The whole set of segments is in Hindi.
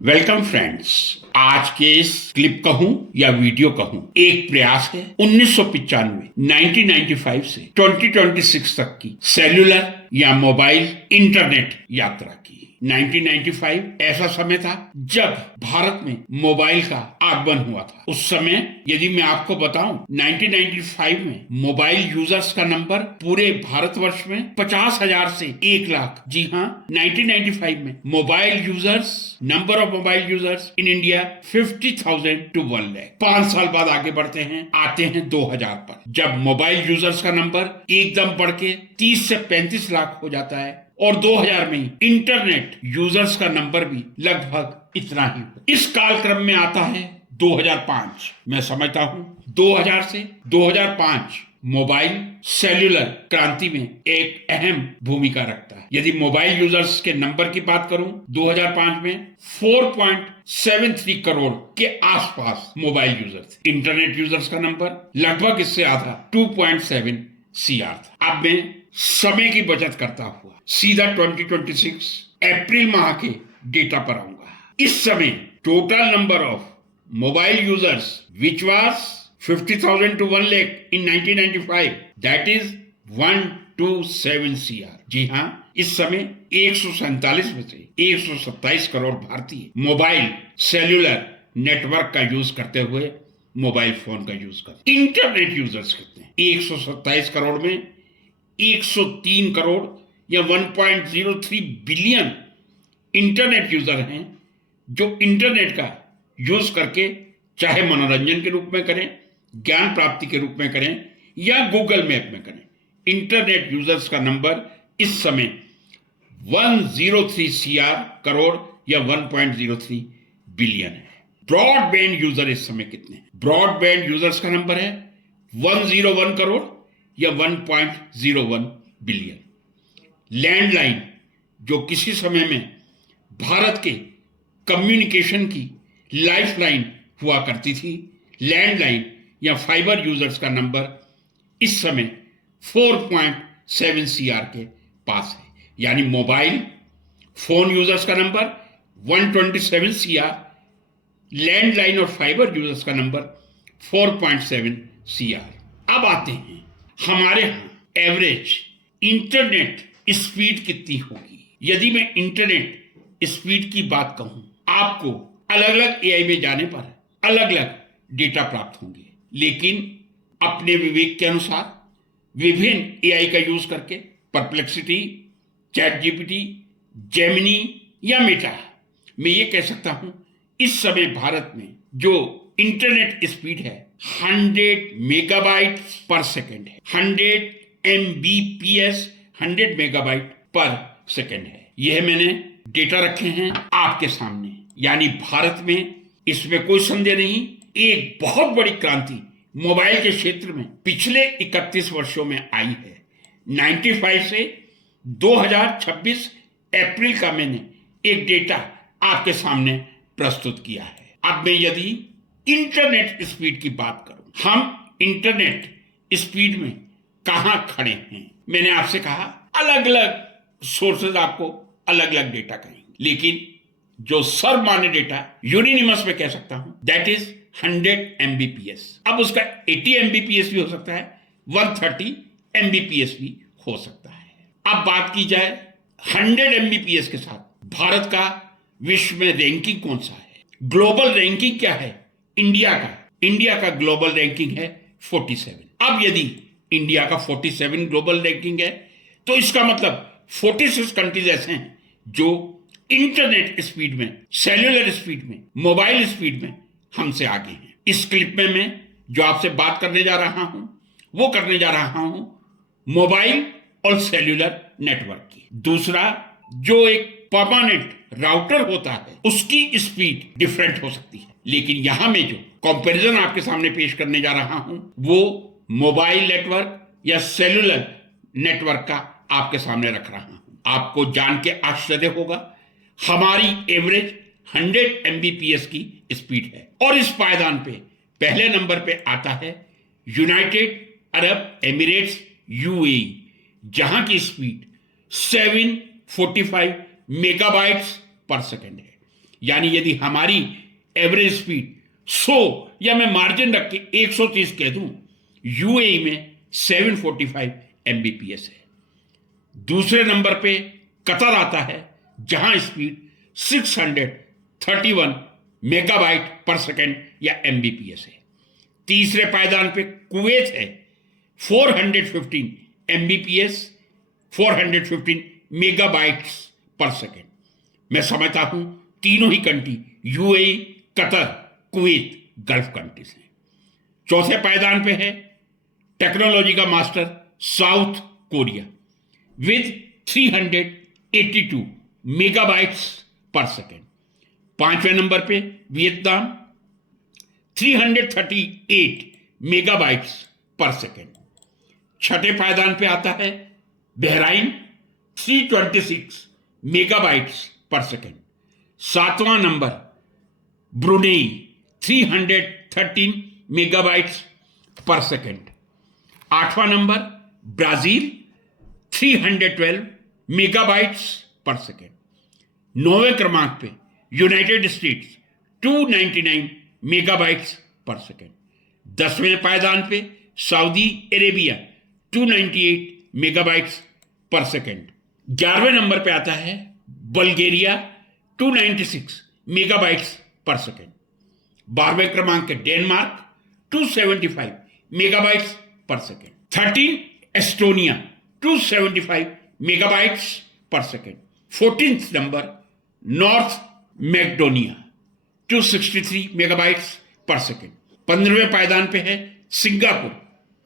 Welcome friends. आज के इस क्लिप कहूं या वीडियो कहूं, एक प्रयास है 1995 से 2026 तक की सेल्यूलर या मोबाइल इंटरनेट यात्रा की। 1995 ऐसा समय था जब भारत में मोबाइल का आगमन हुआ था। उस समय यदि मैं आपको बताऊं, 1995 में मोबाइल यूजर्स का नंबर पूरे भारतवर्ष में 50,000 से 1 लाख। जी हाँ, 1995 में mobile users, number of mobile users in India 50,000 to 1 lakh. 5 साल बाद आगे बढ़ते हैं, आते हैं 2000 पर, जब मोबाइल यूजर्स का नंबर एकदम बढ़ के 30 से 35 लाख हो जाता है और 2000 में ही इंटरनेट यूजर्स का नंबर भी लगभग इतना ही। इस कालक्रम में आता है 2005। मैं समझता हूं 2000 से 2005 मोबाइल सेल्यूलर क्रांति में एक अहम भूमिका रखता है। यदि मोबाइल यूजर्स के नंबर की बात करूं, 2005 में 4.73 करोड़ के आसपास मोबाइल यूजर्स थे। इंटरनेट यूजर्स का नंबर लगभग इससे आधा 2.7 CR था। अब मैं समय की बचत करता हुआ सीधा 2026 अप्रैल माह के डेटा पर आऊंगा। इस समय total number of mobile users which was 50,000 to 1 lakh in 1995, that is 127 CR। जी हाँ, इस समय 147 में से 127 करोड़ भारतीय मोबाइल सेल्यूलर नेटवर्क का यूज करते हुए मोबाइल फोन का यूज करते। इंटरनेट यूजर्स कितने हैं? 127 करोड़ में 103 करोड़ या 1.03 बिलियन इंटरनेट यूजर हैं जो इंटरनेट का यूज करके चाहे मनोरंजन के रूप में करें, ज्ञान प्राप्ति के रूप में करें या गूगल मैप में करें। इंटरनेट यूजर्स का नंबर इस समय 103 CR करोड़ या 1.03 बिलियन है। ब्रॉडबैंड यूजर इस समय कितने हैं? ब्रॉडबैंड यूजर्स का नंबर है 101 करोड़ या 1.01 बिलियन। लैंडलाइन, जो किसी समय में भारत के कम्युनिकेशन की लाइफलाइन हुआ करती थी, लैंडलाइन या फाइबर यूजर्स का नंबर इस समय 4.7 CR के पास है। यानी मोबाइल फोन यूजर्स का नंबर 127 CR, लैंडलाइन और फाइबर यूजर्स का नंबर 4.7 CR। अब आते हैं हमारे यहां एवरेज इंटरनेट स्पीड कितनी होगी। यदि मैं इंटरनेट स्पीड की बात कहूं, आपको अलग अलग AI में जाने पर अलग अलग डेटा प्राप्त होंगे, लेकिन अपने विवेक के अनुसार विभिन्न AI का यूज करके परप्लेक्सिटी, चैट GPT, जेमिनी या मेटा, मैं ये कह सकता हूं इस समय भारत में जो इंटरनेट स्पीड है 100 मेगाबाइट पर सेकेंड है। 100 MBPS 100 मेगाबाइट पर सेकेंड है। यह मैंने डेटा रखे हैं आपके सामने। यानी भारत में इसमें कोई संदेह नहीं, एक बहुत बड़ी क्रांति मोबाइल के क्षेत्र में पिछले 31 वर्षों में आई है। 95 से 2026 अप्रैल का मैंने एक डेटा आपके सामने प्रस्तुत किया है। अब मैं यदि इंटरनेट स्पीड की बात करूं, हम इंटरनेट स्पीड में कहां खड़े हैं? मैंने आपसे कहा अलग अलग सोर्सेज आपको अलग अलग डेटा कहेंगे, लेकिन जो सर्वमान्य डेटा यूनिनिमस में कह सकता हूं दैट इज 100 MBPS। अब उसका 80 MBPS भी हो सकता है, 130 MBPS भी हो सकता है। अब बात की जाए 100 MBPS के साथ भारत का विश्व में रैंकिंग कौन सा है, ग्लोबल रैंकिंग क्या है इंडिया का ग्लोबल रैंकिंग है 47। अब यदि इंडिया का 47 ग्लोबल रैंकिंग है तो इसका मतलब 46 कंट्रीज ऐसे हैं जो इंटरनेट स्पीड में, सेल्यूलर स्पीड में, मोबाइल स्पीड में हमसे आगे हैं। इस क्लिप में मैं जो आपसे बात करने जा रहा हूं वो करने जा रहा हूं मोबाइल और सेल्यूलर नेटवर्क की। दूसरा, जो एक परमानेंट राउटर होता है उसकी स्पीड डिफरेंट हो सकती है, लेकिन यहां मैं जो कंपैरिजन आपके सामने पेश करने जा रहा हूं वो मोबाइल नेटवर्क या सेल्यूलर नेटवर्क का आपके सामने रख रहा हूं। आपको जान के आश्चर्य होगा, हमारी एवरेज 100 MBPS की स्पीड है और इस पायदान पे पहले नंबर पे आता है यूनाइटेड अरब एमिरेट्स UAE, जहां की स्पीड 745 मेगाबाइट्स पर सेकेंड है। यानी यदि हमारी एवरेज स्पीड 100 या मैं मार्जिन रख के 130 कह दूं, यूएई में 745 एमबीपीएस है। दूसरे नंबर पे कतर आता है जहां स्पीड 631 मेगाबाइट पर सेकेंड या एमबीपीएस है। तीसरे पायदान पे कुवैत है 415 एमबीपीएस 415 मेगाबाइट्स पर सेकेंड। मैं समझता हूं तीनों ही country UAE, Qatar, Kuwait gulf countries हैं। चौथे पायदान पे है टेक्नोलॉजी का master South Korea with 382 megabytes per second. पांचवें नंबर पे वियतनाम 338 मेगाबाइट्स पर सेकेंड। छठे पायदान पे आता है बहराइन 326 मेगाबाइट्स पर सेकेंड। सातवां नंबर ब्रुनेई 313 मेगाबाइट्स पर सेकेंड। आठवां नंबर ब्राजील 312 मेगाबाइट्स पर सेकेंड। नौवें क्रमांक पे United States 299 megabytes per second. 10वें पायदान पे Saudi Arabia 298 megabytes per second. 11वें नंबर पे आता है बल्गेरिया 296 मेगाबाइट्स पर सेकेंड। 12वें क्रमांक के Denmark 275 megabytes per second. 13 Estonia 275 megabytes per second. 14th नंबर North Macedonia 263 megabytes per second. 15वें पायदान पे है सिंगापुर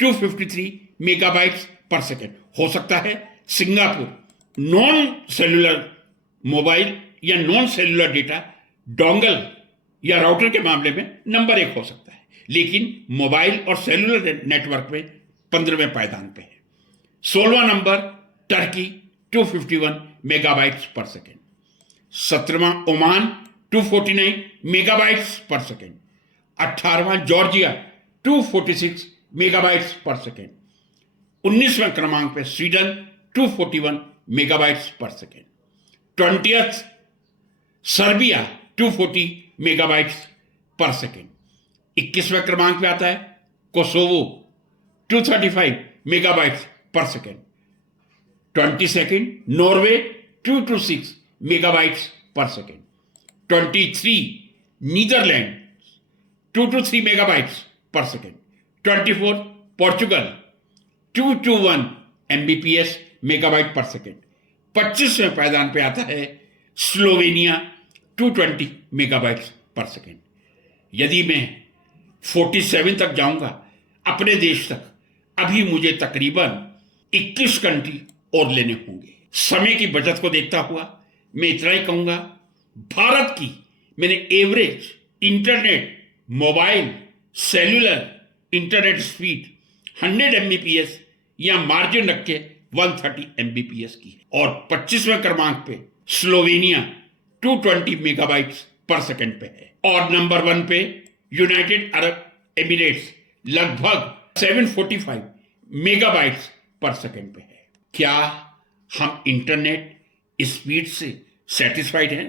253 मेगाबाइट्स पर सेकेंड। हो सकता है सिंगापुर नॉन सेलुलर मोबाइल या नॉन सेलुलर डेटा डोंगल या राउटर के मामले में नंबर 1 हो सकता है, लेकिन मोबाइल और सेलुलर नेटवर्क में 15वें पायदान पे है। 16वां number Turkey 251 megabytes per second. 17वां Oman 249 megabytes per second. 18वां Georgia 246 megabytes per second. 19वें क्रमांक पे Sweden 241 megabytes per second. 20th Serbia 240 megabytes per second. 21वें क्रमांक पे आता है Kosovo 235 megabytes per second. 22nd Norway 226 megabytes per second. 23 Netherlands 223 megabytes per second. 24 Portugal 221 Mbps megabyte पर सेकेंड। 25वें पायदान पे आता है स्लोवेनिया 220 मेगाबाइट्स पर सेकेंड। यदि मैं 47 तक जाऊंगा अपने देश तक, अभी मुझे तकरीबन 21 कंट्री और लेने होंगे। समय की बचत को देखता हुआ मैं इतना ही कहूंगा, भारत की मैंने average internet, mobile, cellular internet speed 100 Mbps या मार्जिन रख के 130 एमबीपीएस की है और 25वें क्रमांक पे स्लोवेनिया 220 मेगाबाइट्स पर सेकेंड पे है और नंबर 1 पे यूनाइटेड अरब एमिरेट्स लगभग 745 मेगाबाइट्स पर सेकेंड पे है। क्या हम इंटरनेट स्पीड से सेटिस्फाइड हैं?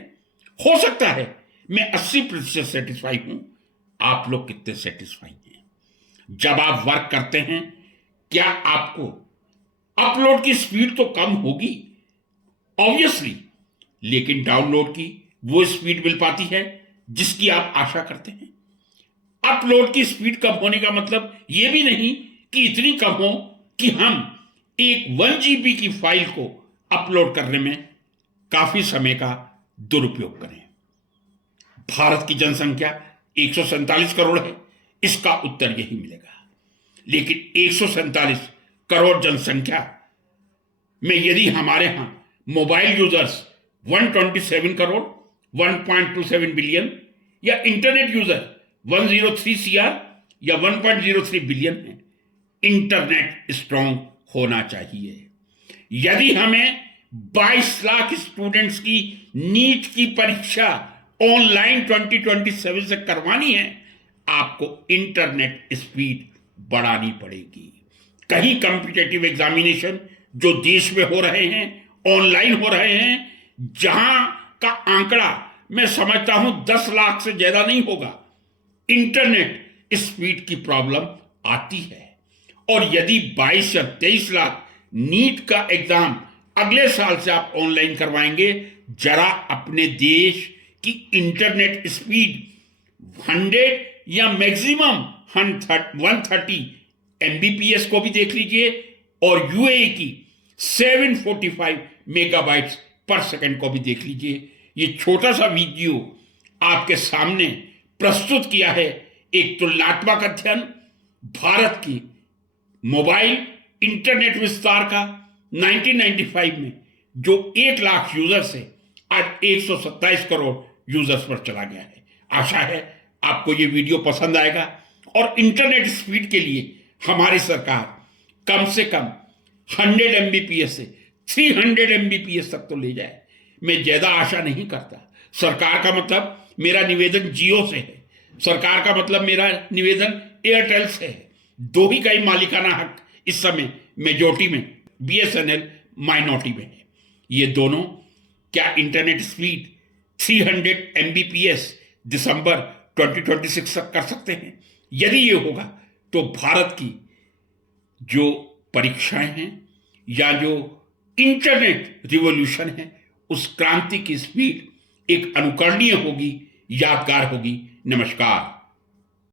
हो सकता है मैं 80% सेटिस्फाइड हूं। आप लोग कितने सेटिस्फाइड हैं? जब आप वर्क करते हैं क्या आपको अपलोड की स्पीड तो कम होगी ऑब्वियसली, लेकिन डाउनलोड की वो स्पीड मिल पाती है जिसकी आप आशा करते हैं। अपलोड की स्पीड कम होने का मतलब यह भी नहीं कि इतनी कम हो कि हम एक 1 GB की फाइल को अपलोड करने में काफी समय का दुरुपयोग करें। भारत की जनसंख्या 147 करोड़ है, इसका उत्तर यही मिलेगा। लेकिन 147 करोड़ जनसंख्या में यदि हमारे यहां मोबाइल यूजर्स 127 करोड़ 1.27 बिलियन या इंटरनेट यूजर 103 CR या 1.03 बिलियन है, इंटरनेट स्ट्रांग होना चाहिए। यदि हमें 22 लाख स्टूडेंट्स की नीट की परीक्षा ऑनलाइन 2027 से करवानी है, आपको इंटरनेट स्पीड बढ़ानी पड़ेगी। कहीं कॉम्पिटिटिव एग्जामिनेशन जो देश में हो रहे हैं ऑनलाइन हो रहे हैं, जहां का आंकड़ा मैं समझता हूं 10 लाख से ज्यादा नहीं होगा, इंटरनेट स्पीड की प्रॉब्लम आती है। और यदि 22 या 23 लाख नीट का एग्जाम अगले साल से आप ऑनलाइन करवाएंगे, जरा अपने देश की इंटरनेट स्पीड 100 या मैक्सिमम 130 एमबीपीएस को भी देख लीजिए, और यूएई की 745 मेगाबाइट्स पर सेकंड को भी देख लीजिए। ये छोटा सा वीडियो आपके सामने प्रस्तुत किया है एक तुलनात्मक अध्ययन भारत की मोबाइल इंटरनेट विस्तार का। 1995 में जो 1 लाख यूजर्स है, आज 127 करोड़ यूजर्स पर चला गया है। आशा है आपको ये वीडियो पसंद आएगा और इंटरनेट स्पीड के लिए हमारी सरकार कम से कम 100 एमबीपीएस से 300 एमबीपीएस तक तो ले जाए। मैं ज्यादा आशा नहीं करता। सरकार का मतलब मेरा निवेदन जियो से है, सरकार का मतलब मेरा निवेदन एयरटेल से है। दो ही का ही मालिकाना हक इस समय मेजॉरिटी में, बीएसएनएल माइनॉरिटी में है। ये दोनों क्या इंटरनेट स्पीड 300 एमबीपीएस दिसंबर 2026 तक कर सकते हैं? यदि ये होगा तो भारत की जो परीक्षाएं हैं या जो इंटरनेट रिवॉल्यूशन है, उस क्रांति की स्पीड एक अनुकरणीय होगी, यादगार होगी। नमस्कार।